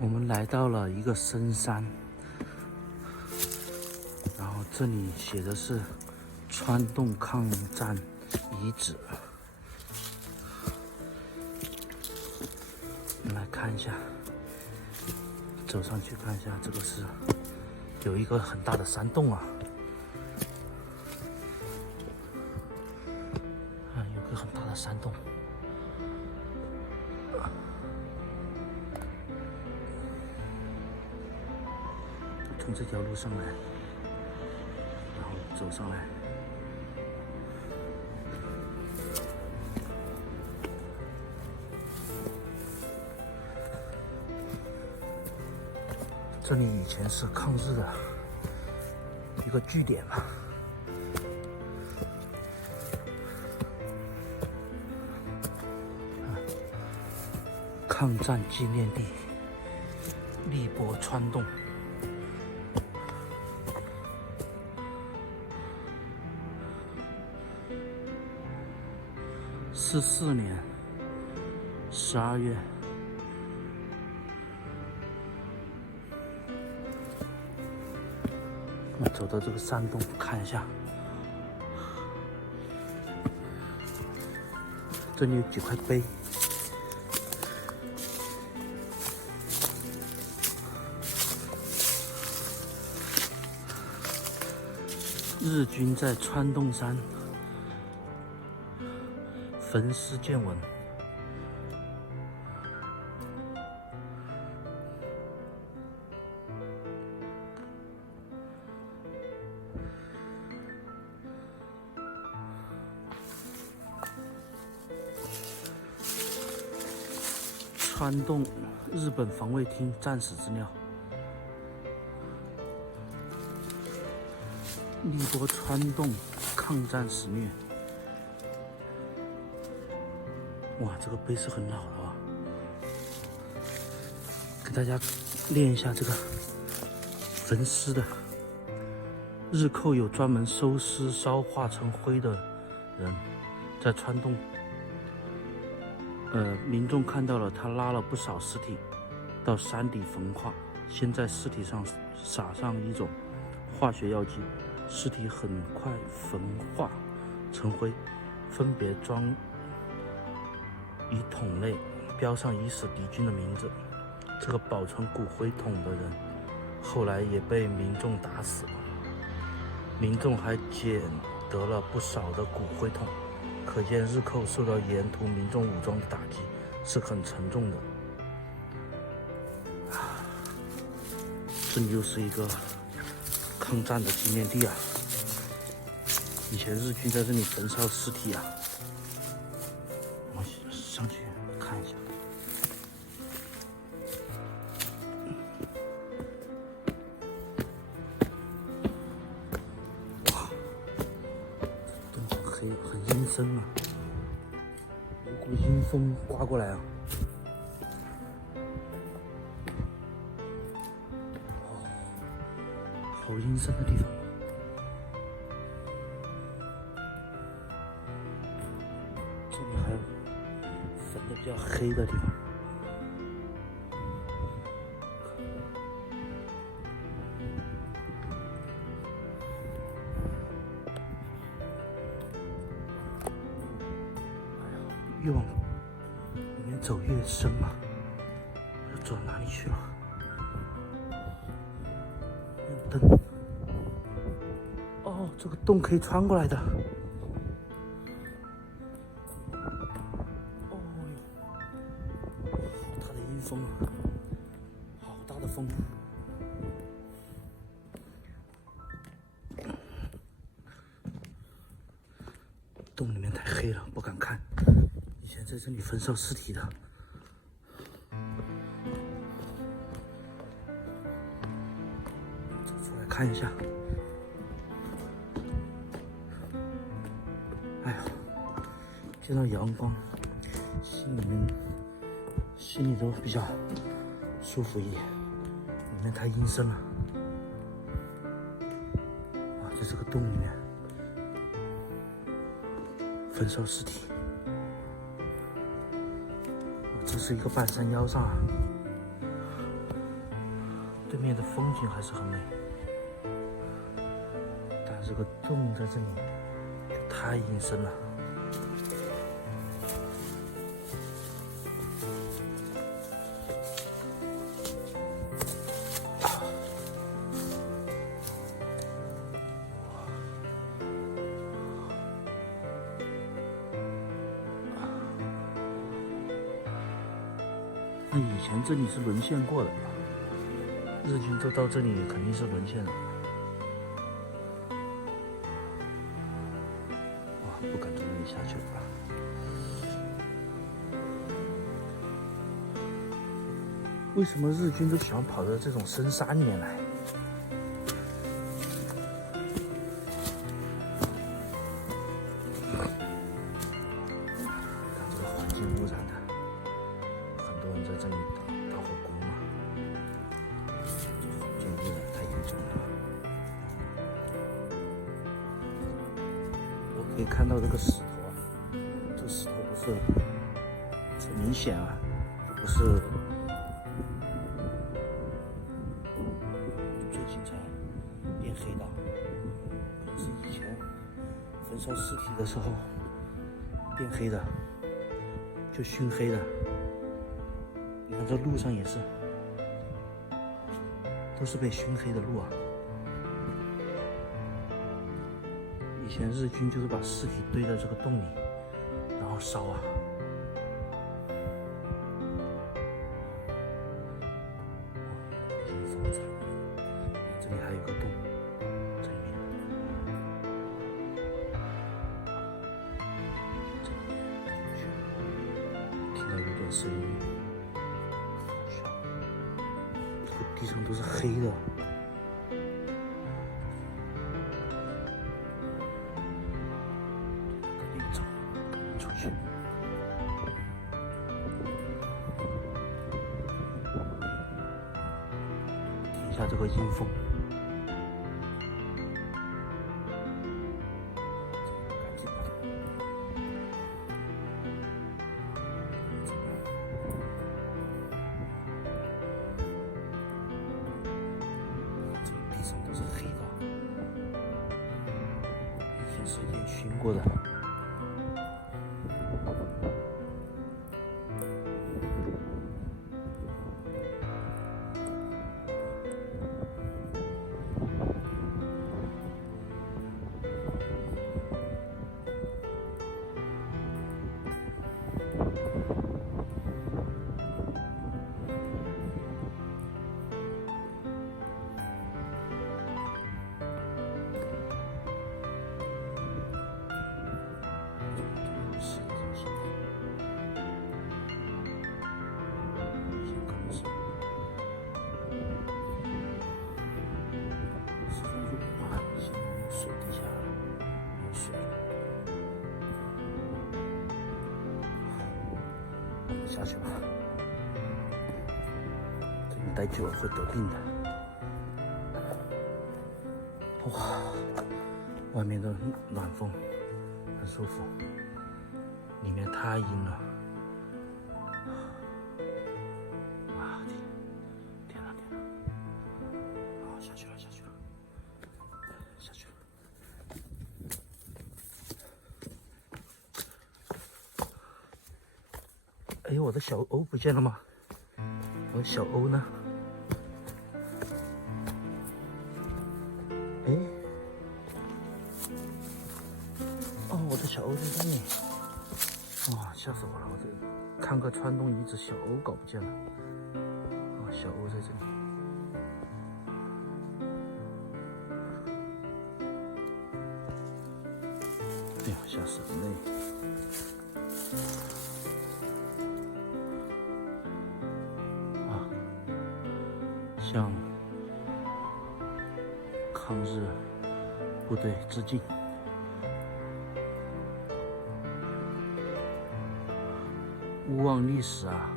我们来到了一个深山，然后这里写的是川洞抗战遗址。我们来看一下，走上去看一下，这个是有一个很大的山洞啊，有个很大的山洞。从这条路上来，然后走上来。这里以前是抗日的一个据点嘛。抗战纪念地，荔波川洞。44年12月，我走到这个山洞看一下，这里有几块碑。日军在川洞山焚尸见闻。川洞日本防卫厅战史资料。荔波川洞抗战史略。哇，这个碑是很老了啊！给大家练一下这个焚尸的。日寇有专门收尸烧化成灰的人，在川洞，民众看到了他拉了不少尸体到山底焚化，先在尸体上撒上一种化学药剂。尸体很快焚化成灰，分别装于桶内，标上已死敌军的名字。这个保存骨灰桶的人后来也被民众打死，民众还捡得了不少的骨灰桶，可见日寇受到沿途民众武装的打击是很沉重的。这里又是一个抗战的纪念地啊！以前日军在这里焚烧尸体啊，我上去看一下。哇，这洞很黑，很阴森啊！有股阴风刮过来啊！好阴森的地方。这里还有焚的比较黑的地方。越往里面走越深啊！要走哪里去了？没有灯。哦，这个洞可以穿过来的。哦，好大的阴风啊！好大的风。洞里面太黑了，不敢看。以前在这里焚烧尸体的。走出来看一下。哎呀，见到阳光，心里都比较舒服一点。里面太阴森了。哇，在这个洞里面焚烧尸体。这是一个半山腰上啊，对面的风景还是很美，但这个洞在这里太阴森了。那以前这里是沦陷过的，日军都到这里肯定是沦陷了。哇，不敢从这里下去了。为什么日军都喜欢跑到这种深山里面来？看这个环境污染的。很多人在这里打火锅嘛，环境污染太严重了。我可以看到这个石头啊，这石头不是很明显啊，不是最近才变黑的，可能是以前焚烧尸体的时候变黑的，就熏黑的。你看这路上也是，都是被熏黑的路啊。以前日军就是把尸体堆在这个洞里，然后烧啊。这里还有个洞，这里面，这里听到有点声音。地上都是黑的，赶紧走，赶紧出去。听一下这个阴风，赶紧。都是黑的，以前是烟熏过的。下去吧，这里待久了会得病的。哇，外面的暖风很舒服，里面太阴了。啊天哪！啊，下去了，下去了。哎，我的小欧不见了吗？我的小欧呢？哎，哦，我的小欧在这里。哇，吓死我了！我这看个川东遗址，小欧搞不见了。啊，小欧在这里。哎呀，吓死人了！向抗日部队致敬。勿忘历史啊！